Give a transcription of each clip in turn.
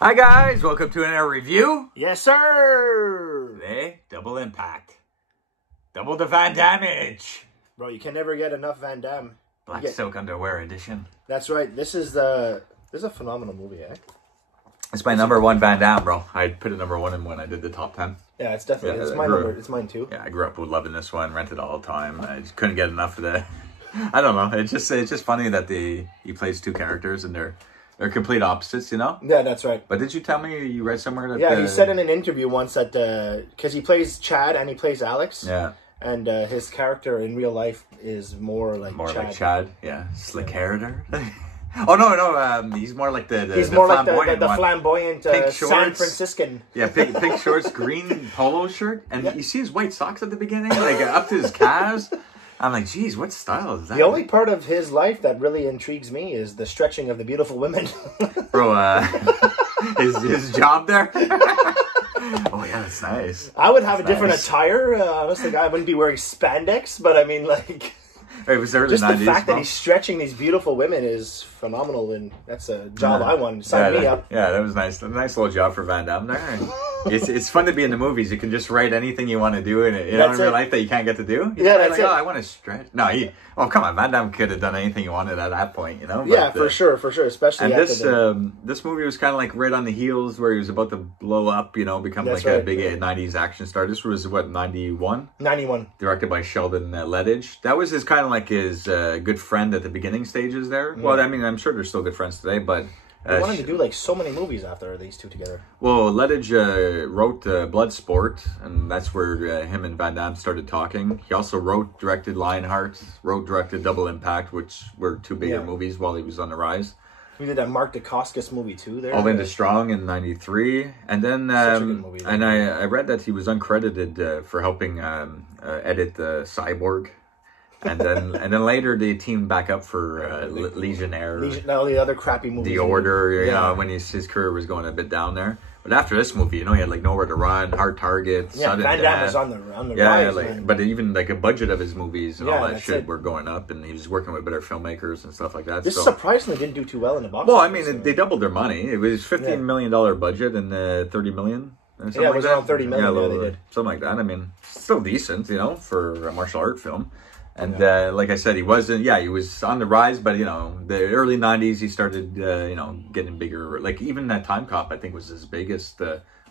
Hi guys, welcome to another review. Yes, sir. Today, double impact. Double the Van Damage. Bro, you can never get enough Van Damme. Black Silk Underwear Edition. That's right. This is a phenomenal movie, eh? It's my number one Van Damme, bro. I put it number one in when I did the top 10. Yeah, it's definitely, it's my number. It's mine too. Yeah, I grew up with loving this one, rented all the time. I just couldn't get enough of the, I don't know. It's just funny that he plays two characters and they're complete opposites, you know? Yeah, that's right. But did you tell me you read somewhere that... Yeah, he said in an interview once that, because he plays Chad and he plays Alex. Yeah. And his character in real life is more like Chad. More like Chad, yeah. Slick character. Oh, no, he's more like the He's more like the flamboyant San Franciscan. Yeah, pink shorts, green polo shirt. And you see his white socks at the beginning, like up to his calves. I'm like, geez, what style is that? The only part of his life that really intrigues me is the stretching of the beautiful women. Bro, his job there? Oh, yeah, that's nice. I would have a different attire. Honestly, I wouldn't be wearing spandex, but I mean, like... It was early just 90s, the fact that he's stretching these beautiful women is phenomenal, and that's a job I want. Sign me up. Yeah, that was nice. A nice little job for Van Damme there. And it's fun to be in the movies. You can just write anything you want to do in it. You know, in real life that you can't get to do. Yeah, that's like, it. Oh, I want to stretch. No, come on, Van Damme could have done anything he wanted at that point, you know. But, yeah, for sure, especially. And this movie was kind of like right on the heels where he was about to blow up, you know, become a big 90s action star. This was what, 91? 91. Directed by Sheldon Lettich. That was kind of like his good friend at the beginning stages there. Yeah. Well, I mean, I'm sure they're still good friends today, but... They wanted to do like so many movies after these two together. Well, Lettich wrote Bloodsport, and that's where him and Van Damme started talking. He also directed Lionheart, directed Double Impact, which were two bigger movies while he was on the rise. We did that Mark Dacascos movie too there. All Into Strong in 93. And then, such a good movie, and I read that he was uncredited for helping edit Cyborg. And then later they teamed back up for Legionnaire. All the other crappy movies. The Order, you know, when his career was going a bit down there. But after this movie, you know, he had like Nowhere to Run, Hard Target, Sudden Van Damme was on the rise, man. But even like a budget of his movies and all that shit were going up, and he was working with better filmmakers and stuff like that. This surprisingly didn't do too well in the box office. Well, I mean, they doubled their money. It was $15 million budget and $30 million. Yeah, it was around $30 million. Yeah, they did something like that. I mean, still decent, you know, for a martial art film. And like I said, he was on the rise, but, you know, the early 90s, he started, you know, getting bigger. Like, even that Time Cop, I think, was his biggest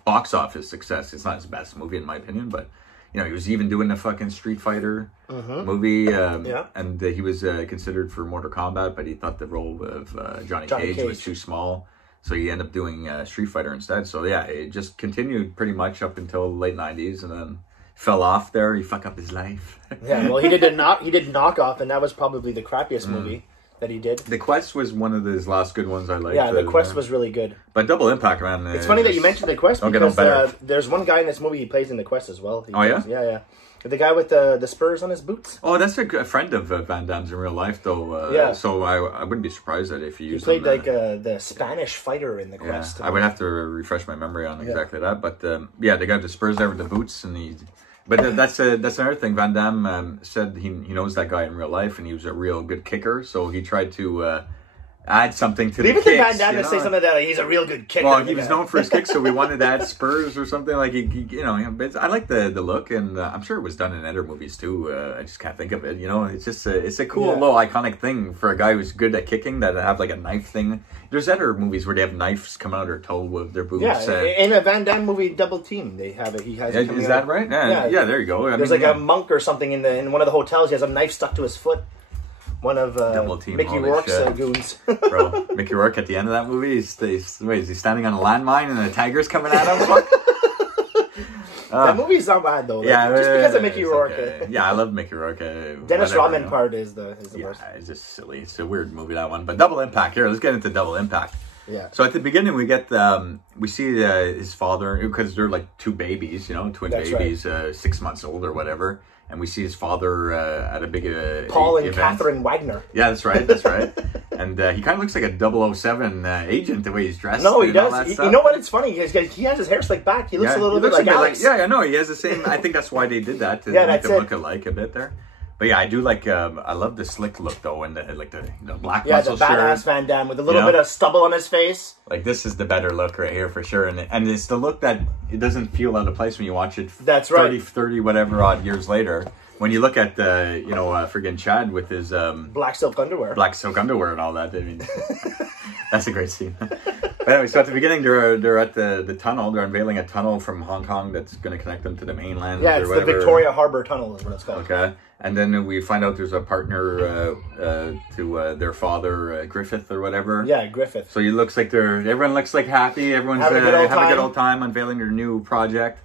box office success. It's not his best movie, in my opinion, but, you know, he was even doing the fucking Street Fighter movie. And he was considered for Mortal Kombat, but he thought the role of Johnny Cage was too small. So he ended up doing Street Fighter instead. So, yeah, it just continued pretty much up until late 90s, and then... fell off there. He fucked up his life. Yeah, well, he did Knock Off, and that was probably the crappiest movie that he did. The Quest was one of his last good ones I liked. Yeah, The Quest was really good. But Double Impact, man. It's funny that you mentioned The Quest because there's one guy in this movie he plays in The Quest as well. Yeah. The guy with the spurs on his boots. Oh, that's a friend of Van Damme's in real life, though. So I wouldn't be surprised that if you used him. He played like the Spanish fighter in The Quest. I would have to refresh my memory on exactly that. But the guy with the spurs there with the boots, and he... But that's another thing. Van Damme said he knows that guy in real life, and he was a real good kicker. So he tried to add something to the kicks. Even Van Damme say something like he's a real good kicker. Well, he was known for his kicks, so we wanted to add spurs or something. Like you know, but I like the look, and I'm sure it was done in other movies too. I just can't think of it. You know, it's just it's a cool little iconic thing for a guy who's good at kicking that have like a knife thing. There's other movies where they have knives come out of their toe with their boots. Yeah, in a Van Damme movie, Double Team, they have it. He has. Is that right? Yeah, there you go. There's like a monk or something in one of the hotels. He has a knife stuck to his foot. One of Mickey Rourke's goons. Bro, Mickey Rourke at the end of that movie, is he standing on a landmine and the tiger's coming at him? That movie's not bad though. Just because of Mickey Rourke. Okay. Yeah, I love Mickey Rourke. Dennis Rodman part is the worst. Yeah, it's just silly. It's a weird movie, that one. But Double Impact, here, let's get into Double Impact. Yeah. So at the beginning, we get we see his father, because they're like two babies, you know, twin babies, 6 months old or whatever. And we see his father at a big Paul and event. Catherine Wagner. Yeah, that's right. And he kind of looks like a 007 agent, the way he's dressed. No, he does. You know what? It's funny. He has his hair slicked back. He looks a little bit like Alex. Yeah, I know. He has the same. I think that's why they did that, to make him look alike a bit there. But yeah, I do like, I love the slick look though, and the black muscle shirt. Yeah, the badass Van Damme with a little bit of stubble on his face. Like, this is the better look right here for sure. And it's the look that it doesn't feel out of place when you watch it. That's right. 30 whatever odd years later. When you look at the, friggin' Chad with his... black silk underwear. Black silk underwear and all that. I mean, that's a great scene. But anyway, so at the beginning, they're at the tunnel. They're unveiling a tunnel from Hong Kong that's going to connect them to the mainland. Yeah, it's the Victoria Harbour Tunnel is what it's called. Okay. And then we find out there's a partner to their father, Griffith or whatever. Yeah, Griffith. So it looks like everyone looks like happy. Everyone's having a good old time unveiling their new project.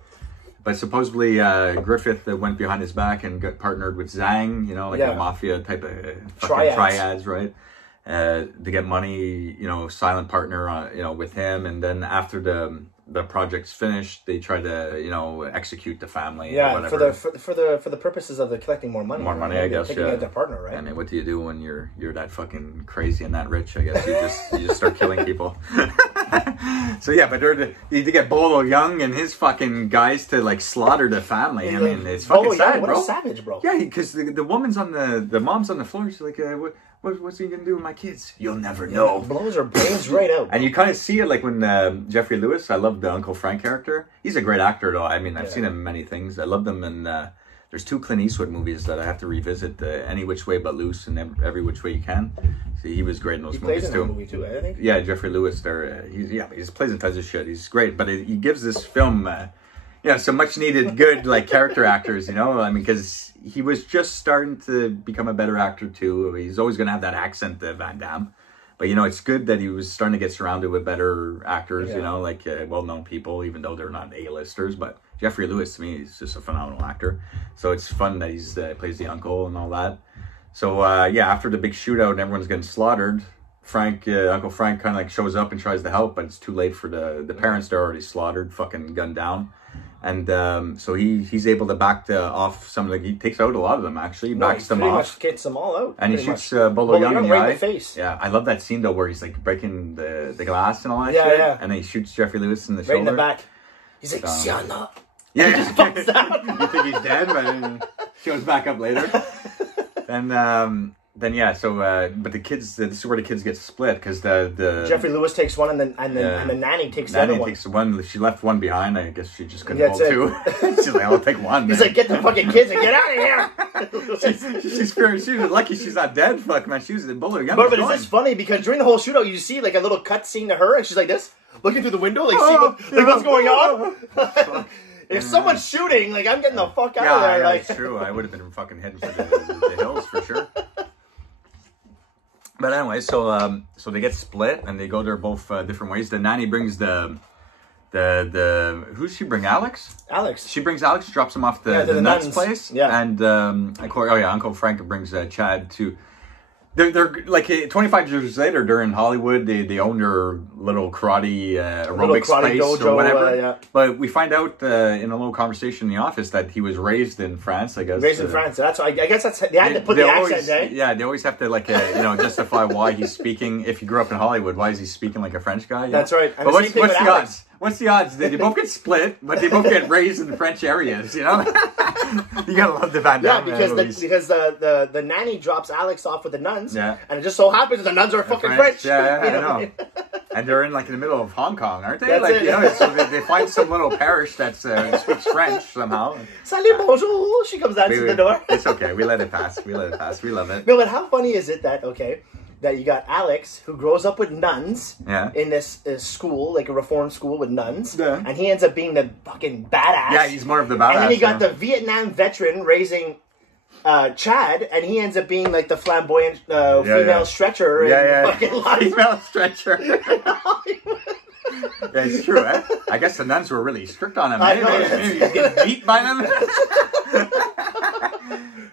But supposedly Griffith went behind his back and got partnered with Zhang, a mafia type of triads, right? To get money, silent partner, with him. And then after the project's finished, they try to, execute the family. Yeah, or whatever. for the purposes of collecting more money. More money, I guess. Taking out their partner, right? I mean, what do you do when you're that fucking crazy and that rich? I guess you just start killing people. So yeah, but they get Bolo Young and his fucking guys to slaughter the family. I mean, it's fucking sad, what bro. A savage, bro. Yeah, because the woman's on the mom's on the floor. She's like, what's he gonna do with my kids? You'll never know. Blows her brains right out. And you kind of see it like when Jeffrey Lewis. I love the Uncle Frank character. He's a great actor, though. I mean, I've seen him in many things. I love them, and there's 2 Clint Eastwood movies that I have to revisit: Any Which Way But Loose and Every Which Way You Can. See, he was great in those movies too. Movie too, I think. Yeah, Jeffrey Lewis. There, he plays in tons of shit. He's great, but he gives this film, some much needed good character actors. I mean, because he was just starting to become a better actor too. He's always going to have that accent, Van Damme. But it's good that he was starting to get surrounded with better actors. Well-known people, even though they're not A-listers. But Jeffrey Lewis, to me, is just a phenomenal actor. So it's fun that he's plays the uncle and all that. So, after the big shootout and everyone's getting slaughtered, Uncle Frank kind of shows up and tries to help, but it's too late for the parents. They're already slaughtered, fucking gunned down. And so he's able to back off some of he takes out a lot of them, actually. He backs them off. Pretty much gets them all out. And he shoots Bolo Young in the right in the face. Yeah, I love that scene, though, where he's breaking the glass and all that shit. Yeah. And then he shoots Jeffrey Lewis in the shoulder. Right in the back. He's like, Siana. Yeah, he just falls down. You think he's dead, but shows back up later. But the kids, this is where the kids get split, because the Jeffrey Lewis takes one, and the nanny takes the other one. Nanny takes one. She left one behind. I guess she just couldn't hold 2. She's like, I'll take one. He's like, get the fucking kids and get out of here. she's lucky she's not dead. Fuck, man. She was in Bolo Young. But it's just funny, because during the whole shootout, you see a little cut scene to her, and she's like this, looking through the window, see what's going on. If someone's shooting, I'm getting the fuck out of there. Yeah, it's true. I would have been fucking heading for the hills for sure. But anyway, so they get split and they go their both different ways. The nanny brings the who's she bring? Alex. She brings Alex, drops him off the nuns place. Yeah. And Uncle Frank brings Chad to. They're 25 years later. They're in Hollywood. They own their little karate aerobics place dojo, or whatever. But we find out in a little conversation in the office that he was raised in France. I guess raised in France. That's I guess they had to put the accent. Yeah, they always have to justify why he's speaking. If he grew up in Hollywood, why is he speaking like a French guy? That's right. And but what's the odds? What's the odds? They both get split, but they both get raised in French areas. You gotta love the Van Damme because the nanny drops Alex off with the nuns, and it just so happens the nuns are fucking French. Yeah, I know. And they're in in the middle of Hong Kong, aren't they? So they find some little parish that speaks French somehow. Salut, bonjour. She comes down to the door. It's okay. We let it pass. We love it. No, but how funny is it that that you got Alex, who grows up with nuns in this school, a reform school with nuns, and he ends up being the fucking badass. Yeah, he's more of the badass. And then you got the Vietnam veteran raising Chad, and he ends up being the flamboyant female stretcher. Female stretcher. Yeah, it's true. I guess the nuns were really strict on him. Maybe he's getting beat by them.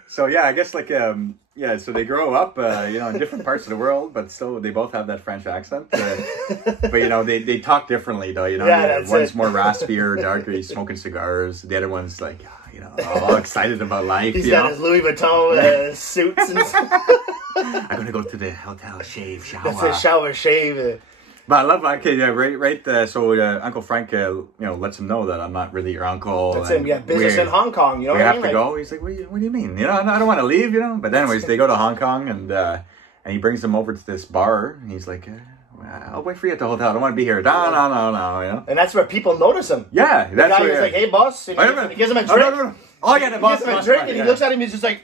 So yeah, I guess so they grow up, in different parts of the world, but still they both have that French accent. But they talk differently though. One's more raspier, darker, he's smoking cigars. The other one's all excited about life. He's got his Louis Vuitton suits and stuff. I'm gonna go to the hotel, shower. That's a shower, shave. But I love, okay, yeah, right. So Uncle Frank, lets him know that I'm not really your uncle. That's him. Yeah, business in Hong Kong. You know we what I have mean? to go. He's like, what do you mean? I don't want to leave. But anyways, they go to Hong Kong and he brings them over to this bar. And he's like, I'll wait for you at the hotel. I don't want to be here. No. And that's where people notice him. Yeah, the guy was like, "Hey, boss," and he gives him a drink. No. Oh, yeah, the boss. He gives him a drink, and he looks at him. He's just like.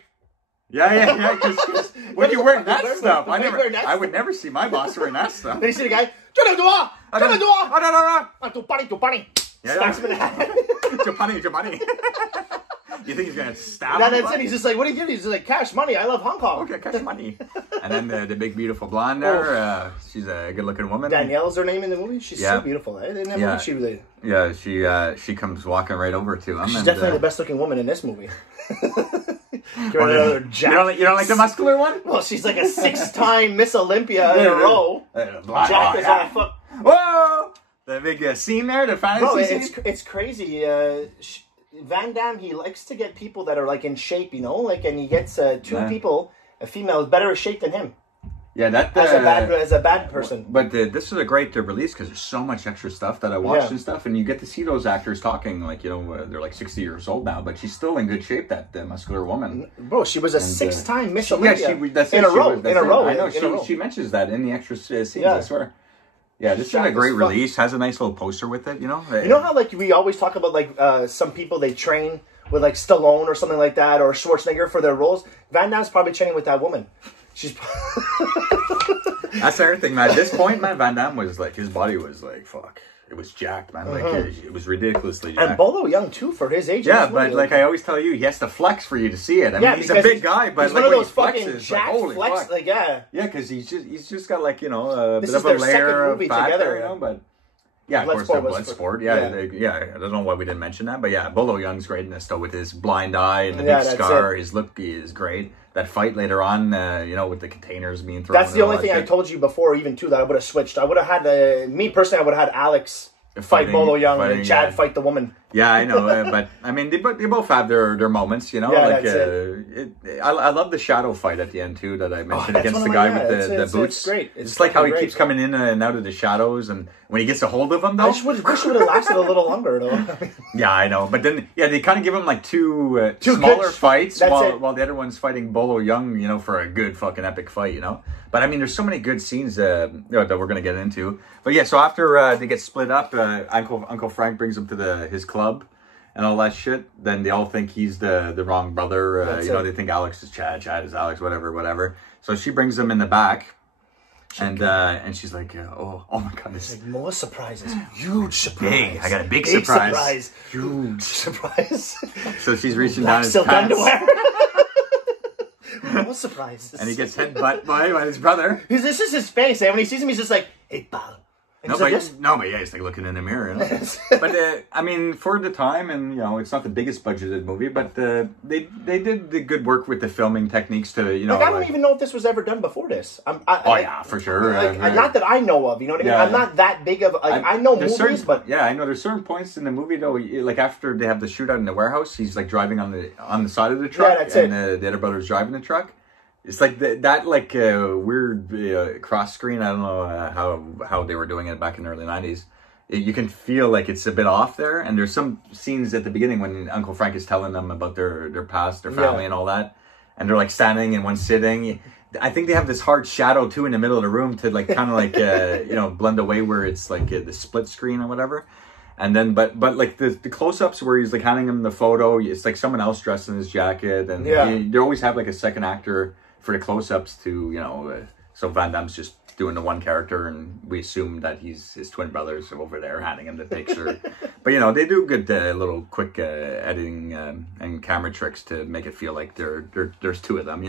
Yeah. Because when you wear that stuff, I would never see my boss wearing that stuff. Then you see the guy, no. Tu Smacks him in the head. Chupani. You think he's gonna stab him? That's it. He's just like, what are you giving? He's just like, cash money. I love Hong Kong. Okay, cash money. And then the big beautiful blonde there, she's a good-looking woman. Danielle's her name in the movie. She's so beautiful. I didn't have she related. Yeah, she comes walking right over to him. She's definitely the best-looking woman in this movie. You don't like the muscular one? Well, she's like a 6-time Miss Olympia in a row. Jack is on a foot. Whoa! The big scene there, the fantasy scene. It's crazy. Van Damme, he likes to get people that are like in shape, and he gets two people, a female, is better in shape than him. Yeah, that as a bad person. But this is a great release because there's so much extra stuff that I watched and stuff, and you get to see those actors talking like they're like 60 years old now, but she's still in good shape. That muscular woman, bro, she was a 6-time Miss Olympia. That's in a row. I know she mentions that in the extra scenes. I swear. Yeah, this is a great release. Has a nice little poster with it. You know how like we always talk about some people they train with like Stallone or something like that or Schwarzenegger for their roles. Van Damme's probably training with that woman. She's. That's the other thing, man. At this point, man, Van Damme was like his body was like fuck. It was jacked, man. Like it was ridiculously jacked. And Bolo Young too for his age. Yeah, but like I always tell you, he has to flex for you to see it. I mean, he's a big guy, but he's like one of those when he fucking flexes, jacked like, holy flex, fuck. like yeah, because he's just got like a this bit of a layer of fat together, there, But yeah, of course, Bloodsport. I don't know why we didn't mention that, but yeah, Bolo Young's great in this though with his blind eye and the big scar. His lip is great. That fight later on, with the containers being thrown. That's the only thing I told you before, even too, that I would have switched. I would have had me personally. I would have had Alex fight Bolo Young and Chad fight the woman. Yeah, I know, but I mean, they both have their moments, Yeah, I love the shadow fight at the end too that I mentioned against the guy with the boots. It's great. It's like how he keeps coming in and out of the shadows, and when he gets a hold of them, though, I wish it would have lasted a little longer, though. Yeah, I know, but then they kind of give him like two smaller fights while the other one's fighting Bolo Young, for a good fucking epic fight, But I mean, there's so many good scenes that we're gonna get into. But yeah, so after they get split up, Uncle Frank brings him to his club and all that shit. Then they all think he's the wrong brother. They think Alex is Chad, Chad is Alex, whatever. So she brings him in the back, and she's like, oh my god, this like more surprises, huge surprise. Big, I got a big surprise, huge surprise. So she's reaching down his pants. What surprise? And he gets headbutt by his brother. This is his face. And when he sees him, he's just like, hey, pal. He's like looking in the mirror. But I mean, for the time, and it's not the biggest budgeted movie, but they did the good work with the filming techniques to I don't even know if this was ever done before this. Yeah, for sure. Not that I know of. You know what I mean? I'm not that big of. I know movies, but I know there's certain points in the movie though. Like after they have the shootout in the warehouse, he's like driving on the side of the truck, and the other brother's driving the truck. It's like that weird cross screen. I don't know how they were doing it back in the early 90s. You can feel like it's a bit off there. And there's some scenes at the beginning when Uncle Frank is telling them about their past, their family and all that. And they're like standing and one sitting. I think they have this hard shadow too in the middle of the room to like kind of like, blend away where it's like the split screen or whatever. And then, but like the close-ups where he's like handing him the photo, it's like someone else dressed in his jacket. And they always have like a second actor for the close-ups to, so Van Damme's just doing the one character, and we assume that he's his twin brothers over there handing him the picture. But, they do good little quick editing and camera tricks to make it feel like there's two of them,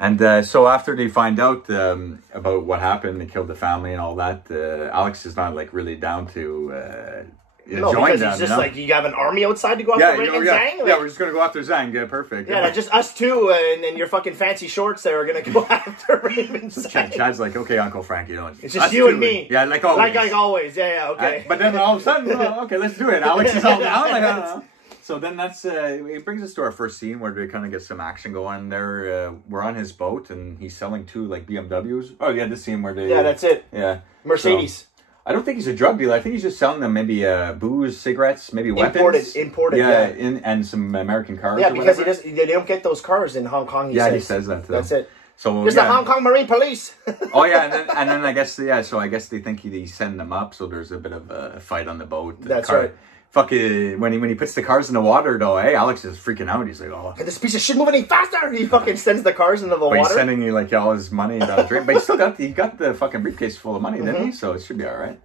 And so after they find out about what happened, they killed the family and all that, Alex is not like really down to join them. He's just like, you have an army outside to go after Zhang? We're just going to go after Zhang. Yeah, perfect. Yeah, just us two and your fucking fancy shorts there are going to go after Raymond Zhang. Chad's like, okay, Uncle Frank, it's just you and me. Yeah, like always. Like always. Yeah, okay. But then all of a sudden, okay, let's do it. Alex is all down. Like, I don't know. So then that's it brings us to our first scene where we kind of get some action going there. We're on his boat and he's selling 2 like BMWs. Oh yeah, this scene where they that's it. Yeah, Mercedes. So, I don't think he's a drug dealer. I think he's just selling them maybe booze, cigarettes, maybe weapons. Imported. Yeah, and some American cars. Yeah, because they don't get those cars in Hong Kong. He says that. That's it. So there's the Hong Kong Marine Police. Oh yeah, and then I guess So I guess they think he's sending them up. So there's a bit of a fight on the boat. That's right. Fucking when he puts the cars in the water though, hey, Alex is freaking out. He's like, oh, this piece of shit moving any faster. He fucking sends the cars into the water. He's sending you like all his money down the drain. But he got the fucking briefcase full of money, didn't he? So it should be all right.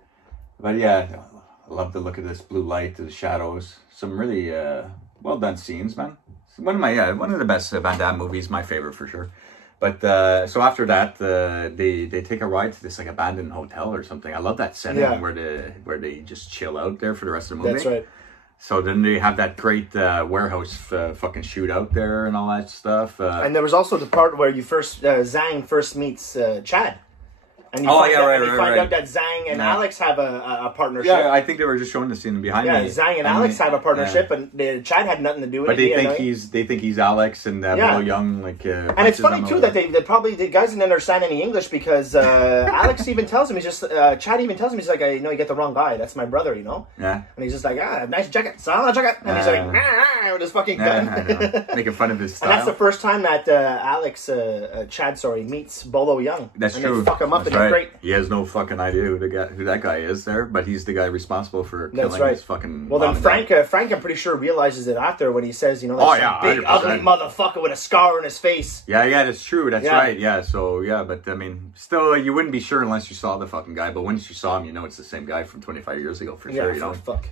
But yeah, I love the look of this blue light, the shadows. Some really well done scenes, man. One of the best Van Damme movies, my favorite for sure. But so after that, they take a ride to this like abandoned hotel or something. I love that setting where they just chill out there for the rest of the movie. That's right. So then they have that great warehouse fucking shootout there and all that stuff. And there was also the part where Zhang first meets Chad. And you find out that Zhang and Alex have a partnership. Yeah, I think they were just showing the scene behind me. Yeah, Zhang and Alex have a partnership, and Chad had nothing to do with it. But they think he's Alex and Bo Young and it's funny too that the guys didn't understand any English because Alex even tells him Chad even tells him he's like, no, you get the wrong guy. That's my brother, you know. Yeah. And he's just like, nice jacket, sauna jacket, and he's like, with his fucking gun, making fun of his style. And that's the first time that Chad meets Bolo Young. That's true. They fuck him up. Right. Great. He has no fucking idea who that guy is there, but he's the guy responsible for killing his fucking. Well, then Frank, I'm pretty sure realizes it after when he says, big 100%. Ugly motherfucker with a scar on his face. Yeah, that's true. That's right. Yeah, so but I mean, still, you wouldn't be sure unless you saw the fucking guy. But once you saw him, you know it's the same guy from 25 years ago for sure.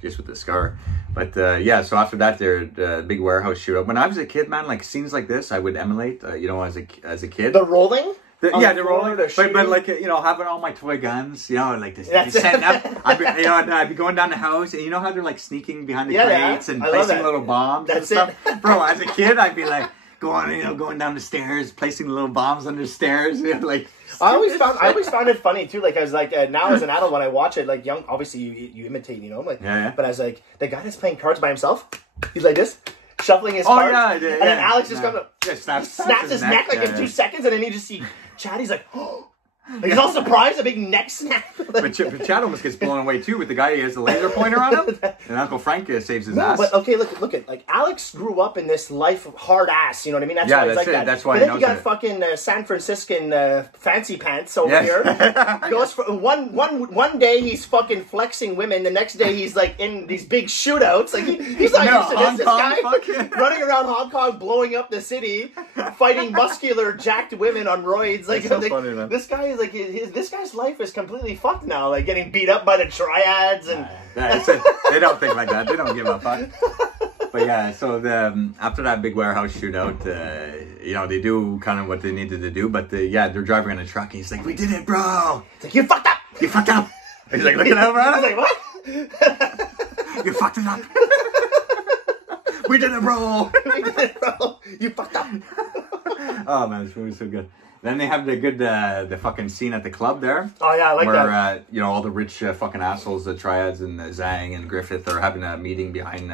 Just with the scar. But so after that, the big warehouse shootout. When I was a kid, man, like scenes like this, I would emulate. As a kid, the rolling. They're rolling, but like having all my toy guns, like this, setting up. I'd be going down the house, and you know how they're like sneaking behind the crates and placing little bombs and stuff. Bro, as a kid, I'd be like going down the stairs, placing little bombs under the stairs, like. I always found it funny too. Like as now as an adult when I watch it, like young, obviously you imitate, But as like the guy that's playing cards by himself, he's like this. Shuffling his cards, and then Alex just comes up, snaps his neck like in 2 seconds, and then you just see Chad. He's like, oh, he's all surprised, a big neck snap. But Chad almost gets blown away too with the guy who has the laser pointer on him, and Uncle Frank saves his ass. But okay, look at like Alex grew up in this life of hard ass. You know what I mean? That's why he's like that. That's why. But then you got fucking San Franciscan fancy pants over here. Goes for one day he's fucking flexing women. The next day he's like in these big shootouts. Like he's not used to this. This guy running around Hong Kong, blowing up the city, fighting muscular jacked women on roids. Like so funny, man. This guy is like this guy's life is completely fucked now. Like getting beat up by the triads and they don't think like that. They don't give a fuck. But so after that big warehouse shootout, they do kind of what they needed to do. But they're driving in a truck, and he's like, "We did it, bro!" It's like, "You fucked up. You fucked up." He's like looking over at us. He's like, "What? You fucked it up." We did it, bro. We did it, bro. You fucked up. Oh man, this movie's so good. Then they have the fucking scene at the club there. Oh yeah, I like that. Where all the rich fucking assholes, the Triads and Zhang and Griffith are having a meeting behind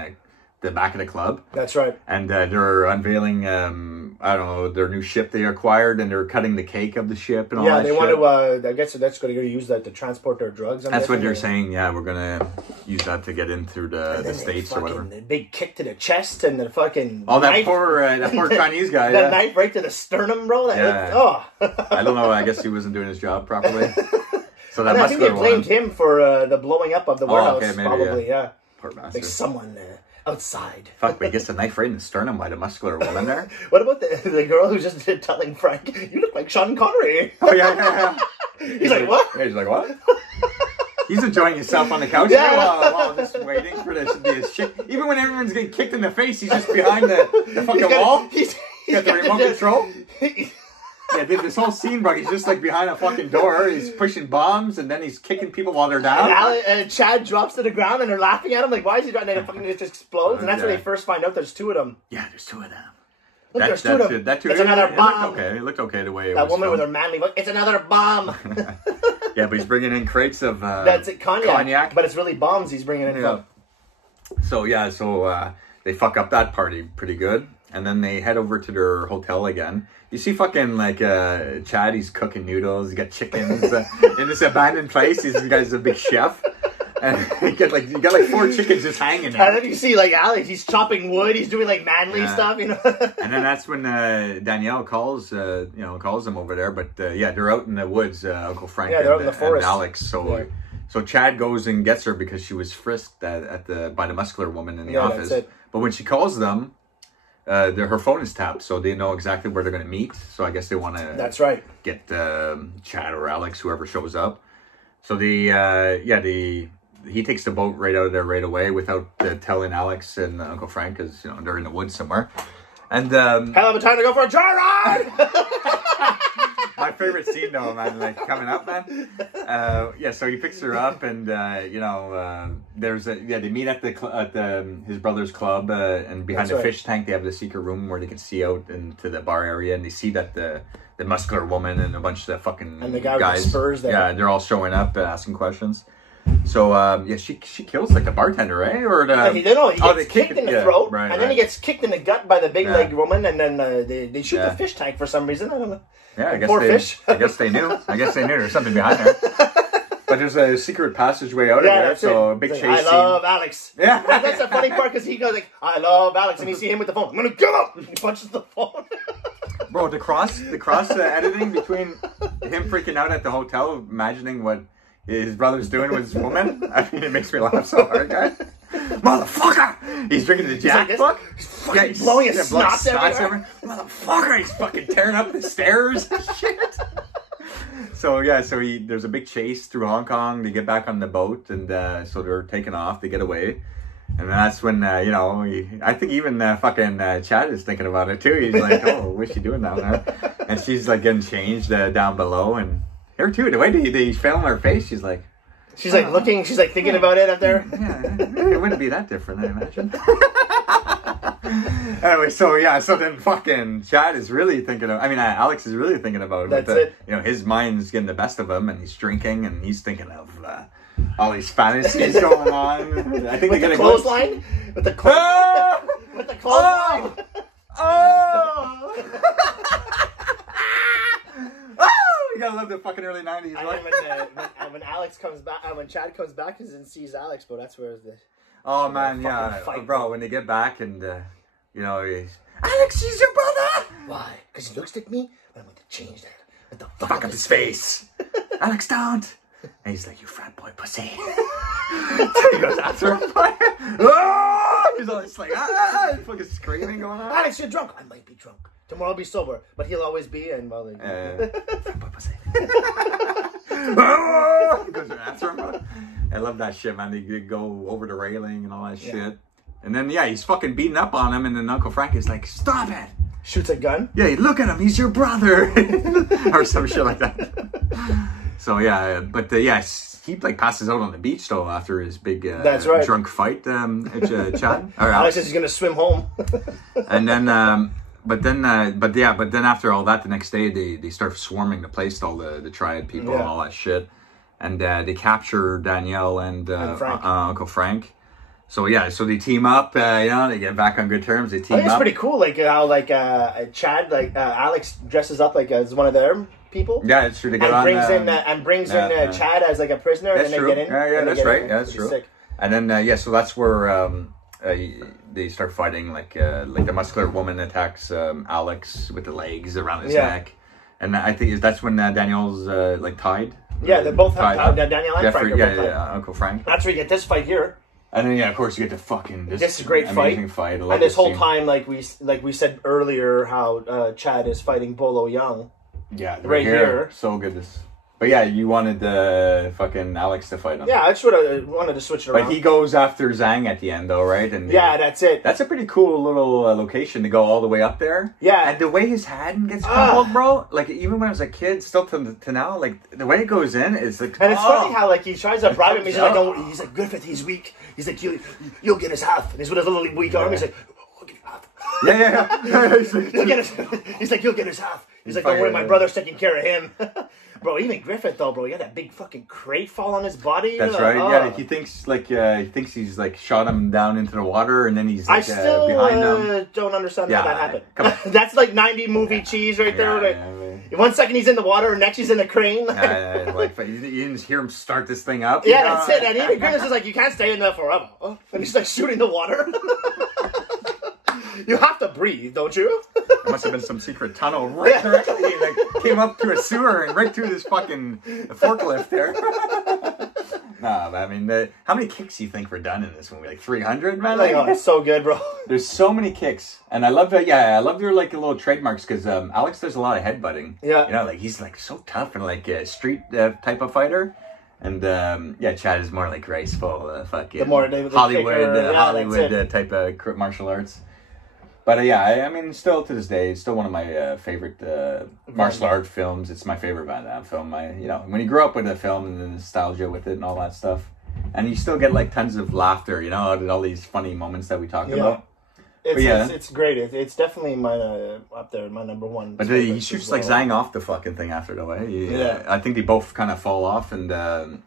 the back of the club. That's right. And they're unveiling, their new ship they acquired, and they're cutting the cake of the ship and all that shit. Yeah, they want to, I guess that's going to use that to transport their drugs. That's what they're saying, we're going to use that to get in through the States or whatever. The big kick to the chest and the fucking that poor Chinese guy. That knife right to the sternum, bro. I don't know, I guess he wasn't doing his job properly. So that I think they blamed him for the blowing up of the warehouse, probably, yeah. Poor bastard. Like someone... outside. Fuck, but he gets a knife right in the sternum by the muscular woman there. What about the girl who's just telling Frank, "You look like Sean Connery"? Oh, yeah. He's like, what? Yeah, he's like, what? He's enjoying himself on the couch. Yeah. While just waiting for this to be his shit. Even when everyone's getting kicked in the face, he's just behind the fucking wall. He's got the remote control. Yeah, this whole scene, bro, he's just like behind a fucking door. He's pushing bombs, and then he's kicking people while they're down. And Chad drops to the ground, and they're laughing at him. Like, why is he trying to fucking just explodes? And that's when they first find out there's two of them. Yeah, there's two of them. Look, there's two of them. It's another bomb. It looked okay the way it was. That woman with her manly look. It's another bomb. Yeah, but he's bringing in crates of that's it, cognac. But it's really bombs he's bringing in. Yeah. So they fuck up that party pretty good. And then they head over to their hotel again. You see fucking like Chad, he's cooking noodles, he's got chickens in this abandoned place. This guy's a big chef. And you got like 4 chickens just hanging there. And then you see like Alex, he's chopping wood, he's doing like manly stuff, you know. And then that's when Danielle calls them over there. But they're out in the woods, Uncle Frank they're out in the forest. And Alex. So Chad goes and gets her because she was frisked by the muscular woman in the office. That's it. But when she calls them, her phone is tapped, so they know exactly where they're going to meet. So I guess they want to. That's right. Get Chad or Alex, whoever shows up. So he takes the boat right out of there right away without telling Alex and Uncle Frank, because they're in the woods somewhere. And hell of a time to go for a joyride. My favorite scene though, man, like coming up, man. So he picks her up, and they meet at his brother's club, and behind the fish tank they have the secret room where they can see out into the bar area, and they see that the muscular woman and a bunch of the fucking and the guy guys, with the spurs there. Yeah, they're all showing up, asking questions. So she kills like the bartender, eh? Or he gets kicked in the throat, and then he gets kicked in the gut by the big leg woman, and then they shoot the fish tank for some reason. I don't know. Yeah, fish. I guess they knew. There's something behind there. But there's a secret passageway out of there, so a big chase scene. I love Alex. Yeah. That's the funny part, because he goes like, I love Alex, and you see him with the phone. I'm going to get up! And he punches the phone. Bro, the cross editing between him freaking out at the hotel, imagining what his brother's doing with his woman, I mean, it makes me laugh so hard, guys. Motherfucker! He's drinking the Jack. He's blowing his snot everywhere. Motherfucker! He's fucking tearing up the stairs and shit. So there's a big chase through Hong Kong. They get back on the boat, and so they're taking off. They get away, and that's when I think even fucking Chad is thinking about it too. He's like, "Oh, what's she doing down there?" And she's like getting changed down below, and her too. The way they film her face, she's like looking. She's like thinking about it up there. Yeah, it wouldn't be that different, I imagine. Anyway, so then fucking Chad is really thinking of, Alex is really thinking about it. That's it. His mind's getting the best of him, and he's drinking, and he's thinking of all these fantasies going on. I think with the clothesline? With the clothesline? With the clothesline? You gotta love the fucking early 90s, right? When Alex comes back, when Chad comes back and sees Alex, bro, that's where the... Oh man, yeah, bro. When they get back and he's Alex, he's your brother. Why? Because he looks at me, but I'm going to change that. What the fuck up his face? Alex, don't. And he's like, you frat boy pussy. So he goes after him. He's always like, he's fucking screaming going on. Alex, you're drunk. I might be drunk. Tomorrow I'll be sober, but he'll always be. And frat boy pussy. He goes after him. I love that shit, man. They go over the railing and all that shit. And then, he's fucking beating up on him. And then Uncle Frank is like, stop it. Shoots a gun? Yeah, look at him. He's your brother. Or some shit like that. So, he like passes out on the beach, though, after his big drunk fight, Chad. Alex says he's going to swim home. And then... But then after all that, the next day they start swarming the place, all the triad people and all that shit, and they capture Danielle and Uncle Frank. So they team up. They get back on good terms. They team up. It's pretty cool, like how Chad, Alex dresses up like as one of their people. Yeah, it's true. To get brings in Chad as like a prisoner, and they get in. Yeah, that's right. Yeah, that's true. Sick. And then so that's where. They start fighting, like the muscular woman attacks Alex with the legs around his neck, and I think that's when Danielle's tied. Yeah, they both have Danielle and Frank. Uncle Frank. That's where you get this fight here. And then of course you get the this great fight. And this whole time, like we said earlier, how Chad is fighting Bolo Young. Yeah, right here. So good. But you wanted fucking Alex to fight him. Yeah, I just wanted to switch it around. But he goes after Zhang at the end, though, right? And that's it. That's a pretty cool little location to go all the way up there. Yeah. And the way his hand gets crumpled, bro, like even when I was a kid, still to now, like the way it goes in is like. And it's funny how he tries to bribe him. He's like, Griffith, he's weak. He's like, you'll get his half. And he's with his little weak arm. He's like, I'll give you half. Yeah. He's like, you'll get his half. He's like, don't worry, my brother's taking care of him. Bro, even Griffith though, bro, he got that big fucking crate fall on his body. That's right. Oh. Yeah, he thinks he's like shot him down into the water, and then he's like, I still behind him. Don't understand how that happened. Come on. That's like 90 movie cheese right there. Right? 1 second he's in the water, next he's in the crane. Like you didn't hear him start this thing up. Yeah, that's it. And even Griffith's is like, you can't stay in there forever. Oh, and he's like shooting the water. You have to breathe, don't you? There must have been some secret tunnel right directly, like came up to a sewer and right through this fucking forklift there. Nah, I mean, how many kicks do you think were done in this movie? Like 300, man? Oh, it's so good, bro. There's so many kicks, and I love that. Yeah, I love their like little trademarks because Alex does a lot of headbutting. Yeah, you know, like he's like so tough and like a street type of fighter. And yeah, Chad is more like graceful, fucking Hollywood type of martial arts. But yeah, I mean, still to this day, it's still one of my favorite martial art films. It's my favorite Van Damme film. You know, when you grow up with a film and the nostalgia with it and all that stuff, and you still get like tons of laughter, you know, out of all these funny moments that we talk about. It's great. It's definitely my up there, my number one. But he shoots like Zhang off the fucking thing after the way. Yeah, I think they both kind of fall off, and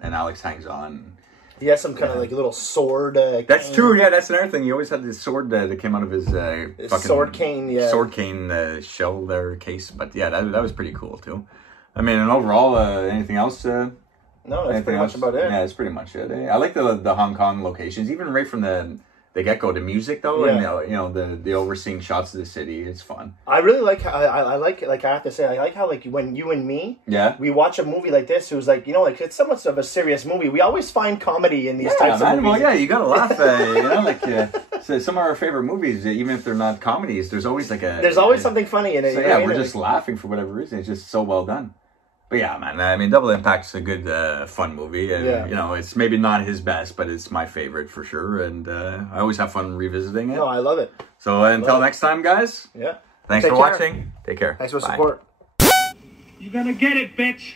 Alex hangs on. He has some kind of like a little sword. That's cane. True. Yeah, that's another thing. He always had this sword that came out of his fucking sword cane. Yeah, sword cane shell there case. But yeah, that was pretty cool too. I mean, and overall, anything else? No, that's pretty much about it. Yeah, that's pretty much it. I like the Hong Kong locations, even right from the get-go. The music though, and you know the overseeing shots of the city. It's fun. I really like. I like I have to say, I like how like when you and me, we watch a movie like this. Who's like, you know, like it's somewhat of a serious movie. We always find comedy in these types of movies. Well, yeah, you gotta laugh. You know, like so some of our favorite movies, even if they're not comedies, there's always like there's always something funny in it. So, yeah, we're just laughing for whatever reason. It's just so well done. But yeah, man, I mean, Double Impact's a good, fun movie. And, you know, it's maybe not his best, but it's my favorite for sure. And I always have fun revisiting it. No, I love it. So until next time, guys. Yeah. Thanks for watching. Take care. Thanks for support. You gonna get it, bitch.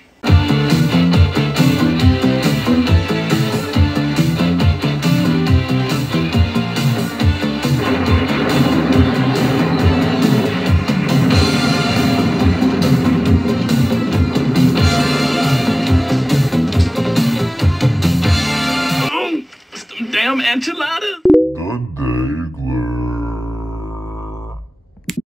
Damn enchiladas.